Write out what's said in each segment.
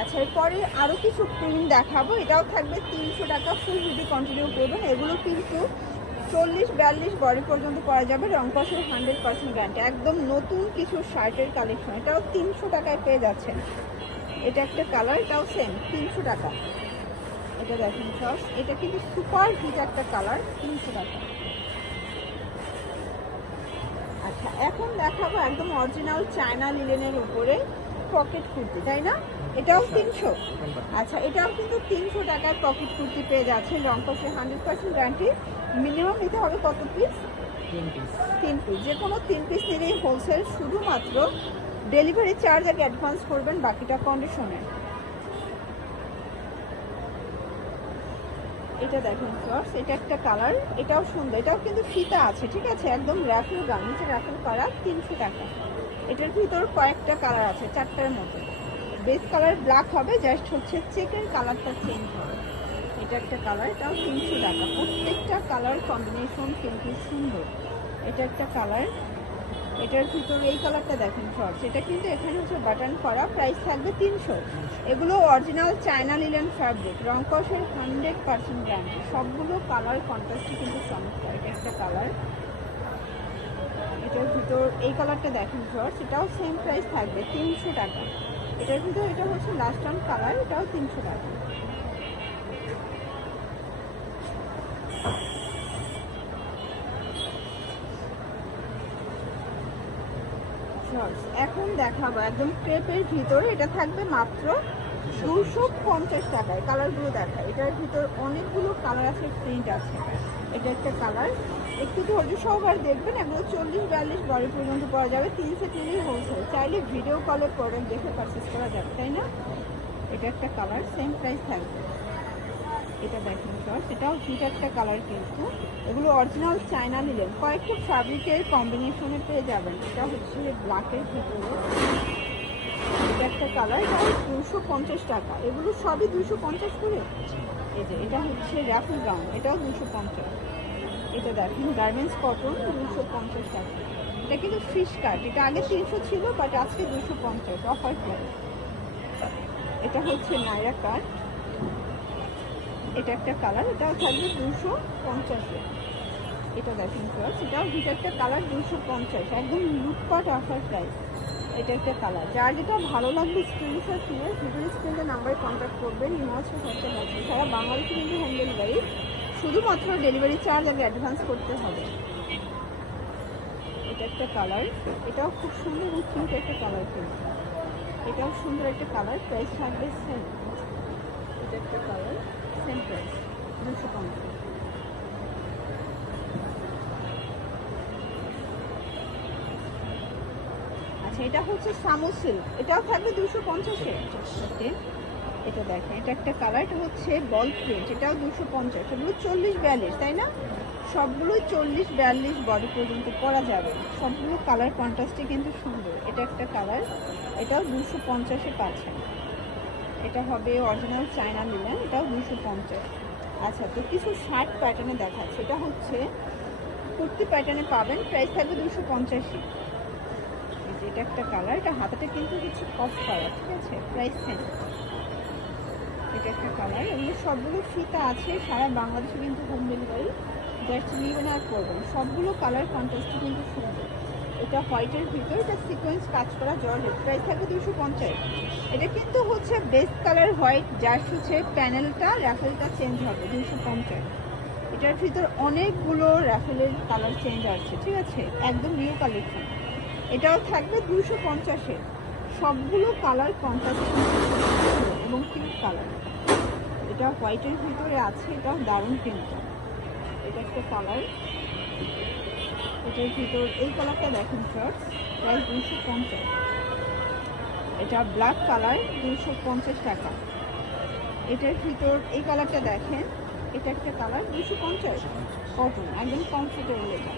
আচ্ছা, এরপরে আরও কিছু প্রিন্ট দেখাবো, এটাও থাকবে 300 টাকা। ফুল ভিডিও কন্টিনিউ করবেন। এগুলো কিন্তু 40-42 বডি পর্যন্ত পরা যাবে। রং কষের 100% গ্যারান্টি। একদম নতুন কিছু শার্টের কালেকশন, এটাও 300 টাকায় পেয়ে যাচ্ছেন। এটা একটা কালার, এটাও সেম 300 টাকা। এটা দেখেন ফ্রস, এটা কিন্তু সুপার হিট একটা কালার, 300 টাকা। আচ্ছা, এখন দেখাবো একদম অরিজিনাল চায়না লিলেনের উপরে পকেট কুর্তি, তাই না? এটাও 300। আচ্ছা, এটাও কিন্তু 300 টাকার পকেট কুর্তি পেয়ে যাচ্ছেন। রং কষের 100% গ্যারান্টি। মিনিমাম নিতে হবে কত পিস? 3 পিস। যে কোনো 3 পিস নিলেই হোলসেল। শুধুমাত্র ডেলিভারি চার্জ আগে অ্যাডভান্স করবেন, বাকিটা কন্ডিশনে। এটা দেখেন ফ্রস, এটা একটা কালার, এটাও সুন্দর। এটাও কিন্তু ফিতা আছে, ঠিক আছে? একদম র্যাফেল গান, নিচে র্যাফেল করা, 300 টাকা। এটার ভিতর কয়েকটা কালার আছে, 4টার মতো। বেস কালার ব্ল্যাক হবে, জাস্ট হচ্ছে চেকের কালারটা চেঞ্জ হবে। এটা একটা কালার, এটাও 300 টাকা। প্রত্যেকটা কালার কম্বিনেশন কিন্তু সুন্দর। এটা একটা কালার, এটার ভিতরে এই কালারটা দেখেন শর্টস, এটা কিন্তু এখানে হচ্ছে বাটন করা, প্রাইস থাকবে 300। এগুলো অরিজিনাল চায়না লিলেন ফ্যাব্রিক, রং কষের 100% গ্যারান্টি। সবগুলো কালার কন্ট্রাস্টই কিন্তু চমৎকার। এটা একটা কালার, এটার ভিতর এই কালারটা দেখেন শর্টস, এটাও সেম প্রাইস থাকবে 300 টাকা। এটার ভিতর এটা হচ্ছে লাস্ট অন কালার, এটাও 300 টাকা। এখন দেখাবো একদম ক্রেপের ভিতরে, এটা থাকবে মাত্র 250 টাকায়। কালারগুলো দেখা, এটার ভিতর অনেকগুলো কালার আছে, প্রিন্ট আছে। এটা একটা কালার, একটু ধৈর্য সহকারে দেখবেন। এগুলো 40-42 বডি পর্যন্ত পাওয়া যাবে। 3 সেট নিলেই হোলসেল। চাইলে ভিডিও কলে প্রোডাক্ট দেখে পারচেস করা যাবে, তাই না? এটা একটা কালার, সেম প্রাইস থাকবে। এটা দেখেন শর্ট, এটাও হিট একটা কালার কিন্তু। এগুলো অরিজিনাল চায়না নিলেন, কয়েকটা ফ্যাব্রিকের কম্বিনেশনে পেয়ে যাবেন। এটা হচ্ছে ব্ল্যাকের ভিতরে। এটা একটা কালার, এটা 250 টাকা। এগুলো সবই 250 করে। এই যে এটা হচ্ছে র্যাফেল গাউন, এটাও 250। এটা দেখেন গার্মেন্টস কটন, 250 টাকা। এটা কিন্তু ফিশ কাট, এটা আগে 300 ছিল, বাট আজকে 250 অফার প্রাইস। এটা হচ্ছে নাইরা কাট, এটা একটা কালার, এটাও থাকবে 250-এ। এটা দেখেন ফ্রেন্ডস, এটাও হিট একটা কালার, 250, একদম লুটপাট অফার প্রাইস। এটা একটা কালার, যার যেটা ভালো লাগবে স্ক্রিনশট নিয়ে ভিডিও স্ক্রিনে নাম্বারে কন্ট্যাক্ট করবেন। নিউজ করতে পারছেন সারা বাংলাদেশে কিন্তু হোম ডেলিভারি। শুধুমাত্র ডেলিভারি চার্জ আগে অ্যাডভান্স করতে হবে। এটা একটা কালার, এটাও খুব সুন্দর এবং কিউট একটা কালার কিন্তু। এটাও সুন্দর একটা কালার, প্রাইস থাকবে সেম। এটা একটা কালার, সেম প্রাইস 250। আচ্ছা, এটা হচ্ছে সামু সিল্ক, এটাও থাকবে 250-এ। এটা দেখেন, এটা একটা কালার, এটা হচ্ছে বল প্রিন্ট, এটাও 250। এগুলো 40-42, তাই না? সবগুলো 40-42 বডি পর্যন্ত পরা যাবে। সবগুলো কালার কন্ট্রাস্টে কিন্তু সুন্দর। এটা একটা কালার, এটাও 250-এ পাচ্ছেন। এটা হবে অরিজিনাল চায়না লিলেন, এটাও 250। আচ্ছা, তো কিছু শার্ট প্যাটার্নে দেখাচ্ছে। এটা হচ্ছে কুর্তি প্যাটার্নে পাবেন, প্রাইস থাকবে 250-ই। এটা একটা কালার, এটা হাতাটা কিন্তু হচ্ছে কফ করা, ঠিক আছে? Price same. এটা একটা কালার, এগুলো সবগুলো ফিতা আছে, সারা বাংলাদেশে কিন্তু হোম ডেলিভারি। জাস্ট নিবেন আর করবেন। সবগুলো কালার কন্ট্রাস্ট কিন্তু সুন্দর। এটা হোয়াইটের ভিতর, এটা সিকোয়েন্স কাজ করা জর্জেট, প্রাইস থাকবে 250। এটা কিন্তু হচ্ছে বেস কালার হোয়াইট, যার হচ্ছে প্যানেলটা র্যাফেলটা চেঞ্জ হবে, 250। এটার ভিতর অনেকগুলো র্যাফেলের কালার চেঞ্জ আসছে, ঠিক আছে? একদম নিউ কালেকশন। এটাও থাকবে 250-এ। সবগুলো কালার কন্ট্রাস্ট এবং পিঙ্ক কালার। এটা হোয়াইটের ভিতরে আছে, এটাও দারুণ পিঙ্ক। এটা একটা কালার, এটার ভিতর এই কালারটা দেখেন শর্টস, প্রাইস 250। এটা ব্ল্যাক কালার, 250 টাকা। এটার ভিতর এই কালারটা দেখেন, এটা একটা কালার, 250। কটন, একদম কমফোর্টেবল এটা।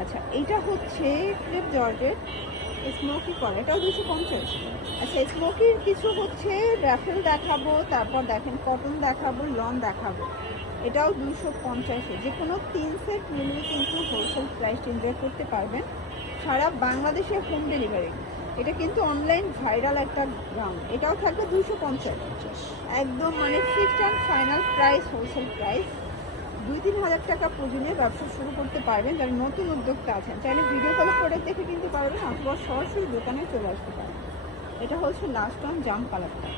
আচ্ছা, এইটা হচ্ছে ক্রেপ জর্জেট, স্মোকি করা, এটাও 250। আচ্ছা, স্মোকির কিছু হচ্ছে র্যাফেল দেখাবো, তারপর দেখেন কটন দেখাবো, লন দেখাবো। এটাও 250-এ। যে কোনো 3 সেট নিলে কিন্তু হোলসেল প্রাইস এনজয় করতে পারবেন। সারা বাংলাদেশে হোম ডেলিভারি। এটা কিন্তু অনলাইন ভাইরাল একটা গাউন, এটাও থাকবে 250। একদম মানে fixed and final price, wholesale price. 2-3 হাজার টাকা প্রয়োজনীয় ব্যবসা শুরু করতে পারবেন যারা নতুন উদ্যোক্তা আছেন। চাইলে ভিডিও কল করে দেখে কিনতে পারবেন অথবা সরাসরি দোকানে চলে আসতে পারেন। এটা হচ্ছে লাস্ট অন জাম কালারটা।